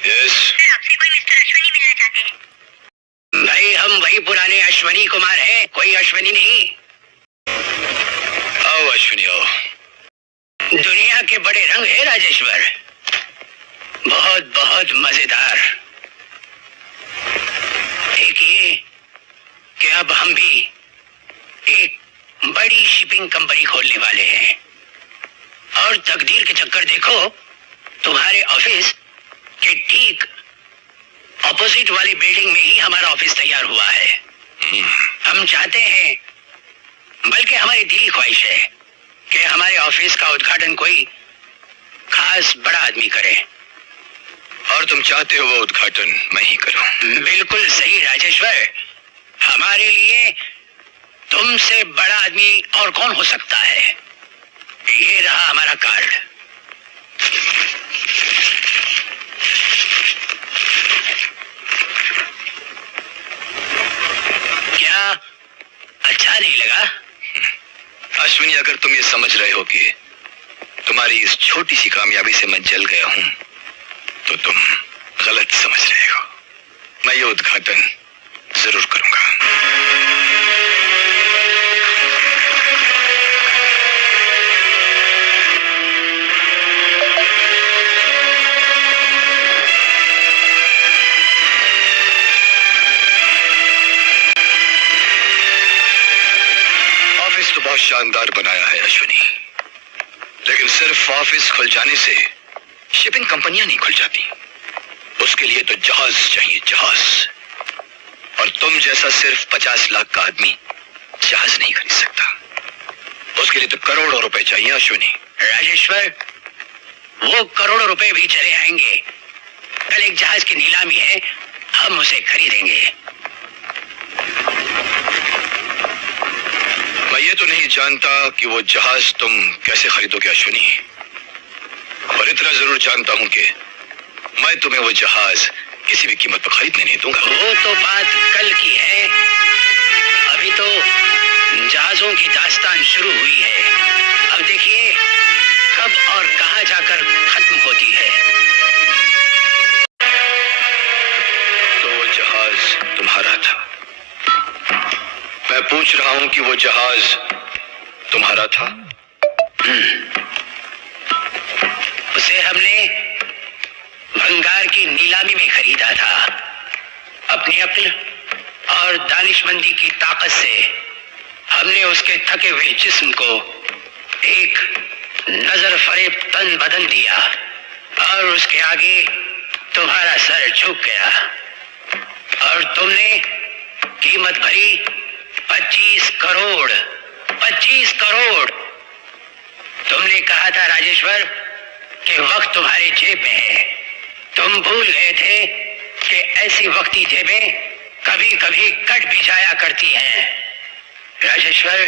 Yes. आपसे कोई mister Ashwini मिलना चाहते हैं। भाई हम वही पुराने अश्विनी कुमार हैं, कोई अश्विनी नहीं। आओ अश्विनी आओ। दुनिया के बड़े रंग है राजेश्वर, बहुत बहुत मजेदार। एक ये कि अब हम भी एक बड़ी शिपिंग कंपनी खोलने वाले हैं, और तकदीर के चक्कर देखो, तुम्हारे ऑफिस के ठीक ऑपोजिट वाली बिल्डिंग में ही हमारा ऑफिस तैयार हुआ है। हम चाहते हैं, बल्कि हमारी दिली ख्वाहिश है कि हमारे ऑफिस का उद्घाटन कोई खास बड़ा आदमी करे। और तुम चाहते हो वो उद्घाटन मैं ही करूं? बिल्कुल सही राजेश्वर, हमारे लिए तुमसे बड़ा आदमी और कौन हो सकता है। ये रहा हमारा कार्ड। क्या अच्छा नहीं लगा? अश्विनी, अगर तुम ये समझ रहे हो कि तुम्हारी इस छोटी सी कामयाबी से मैं जल गया हूं, तो तुम गलत समझ रहे हो। मैं ये उद्घाटन जरूर करूंगा। ऑफिस तो बहुत शानदार बनाया है अश्विनी, लेकिन सिर्फ ऑफिस खुल जाने से शिपिंग कंपनियां नहीं खुल जाती। उसके लिए तो जहाज चाहिए, जहाज। और तुम जैसा सिर्फ 50 लाख का आदमी जहाज नहीं खरीद सकता। उसके लिए तो करोड़ों रुपए चाहिए अश्विनी। राजेश्वर, वो करोड़ों रुपए भी चले आएंगे। कल एक जहाज की नीलामी है, हम उसे खरीदेंगे। मैं ये तो नहीं जानता कि वो जहाज तुम कैसे खरीदोगे अश्विनी, और इतना जरूर जानता हूं कि मैं तुम्हें वो जहाज किसी भी कीमत पर खरीदने नहीं दूंगा। वो तो बात कल की है, अभी तो जहाजों की दास्तान शुरू हुई है। अब देखिए कब और कहां जाकर खत्म होती है। तो वो जहाज तुम्हारा था। मैं पूछ रहा हूं कि वो जहाज तुम्हारा था? उसे हमने भंगार की नीलामी में खरीदा था। अपनी अक्ल और दानिशमंदी की ताकत से हमने उसके थके हुए जिस्म को एक नजर फरेब तन बदन दिया, और उसके आगे तुम्हारा सर झुक गया, और तुमने कीमत भरी 25 करोड़। 25 करोड़। तुमने कहा था राजेश्वर कि वक्त तुम्हारे जेब में है। तुम भूल गए थे कि ऐसी वक्ती जेबें कभी कभी कट भी जाया करती हैं। राजेश्वर,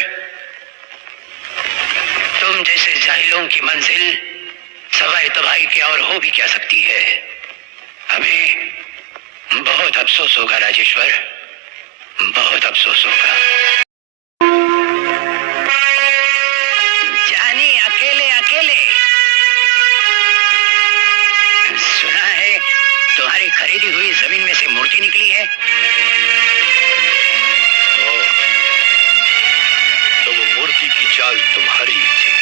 तुम जैसे जाहिलों की मंजिल सवाए तबाही के और हो भी क्या सकती है। हमें बहुत अफसोस होगा राजेश्वर, बहुत अफसोस होगा। जानी अकेले अकेले। सुना है तुम्हारी खरीदी हुई जमीन में से मूर्ति निकली है। तो वो मूर्ति की चाल तुम्हारी थी।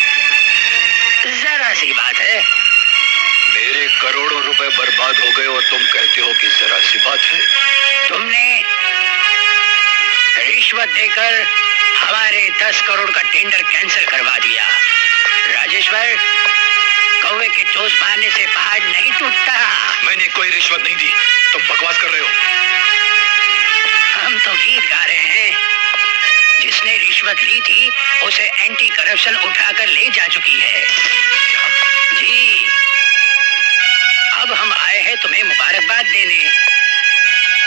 जरा सी बात है। मेरे करोड़ों रुपए बर्बाद हो गए और तुम कहते हो कि जरा सी बात है। तुमने रिश्वत देकर हमारे 10 करोड़ का टेंडर कैंसिल करवा दिया। राजेश्वर, कौवे के चोंच मारने से पहाड़ नहीं टूटता। मैंने कोई रिश्वत नहीं दी, तुम बकवास कर रहे हो। हम तो गीत गा रहे हैं। जिसने रिश्वत ली थी उसे एंटी करप्शन उठाकर ले जा चुकी है। जी, अब हम आए हैं तुम्हें मुबारकबाद देने।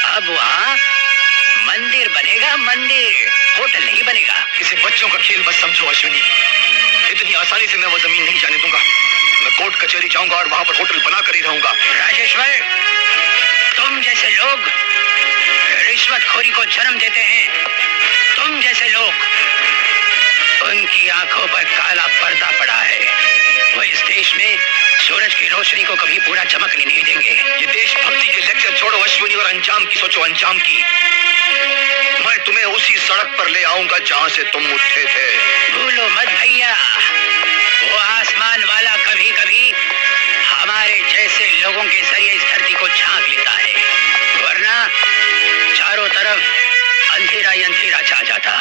अब वहाँ मंदिर बनेगा, मंदिर, होटल नहीं बनेगा। किसी बच्चों का खेल बस समझो अश्विनी। इतनी आसानी से मैं वो जमीन नहीं जाने दूंगा। मैं कोर्ट कचहरी जाऊंगा और वहां पर होटल बना कर ही रहूंगा। राजेश्वर, तुम जैसे लोग रिश्वतखोरी को जन्म देते हैं। तुम जैसे लोग, उनकी आंखों पर काला पर्दा पड़ा है। वो इस देश में सूरज की रोशनी को कभी पूरा चमकने नहीं देंगे। ये देशभक्ति के लेक्चर छोड़ो अश्विनी और अंजाम की सोचो, अंजाम की। मैं तुम्हें उसी सड़क पर ले आऊंगा जहां से तुम उठे थे। भूलो मत भैया, वो आसमान वाला कभी कभी हमारे जैसे लोगों के जरिए इस धरती को झांक लेता है, वरना चारों तरफ अंधेरा ही अंधेरा छा जाता।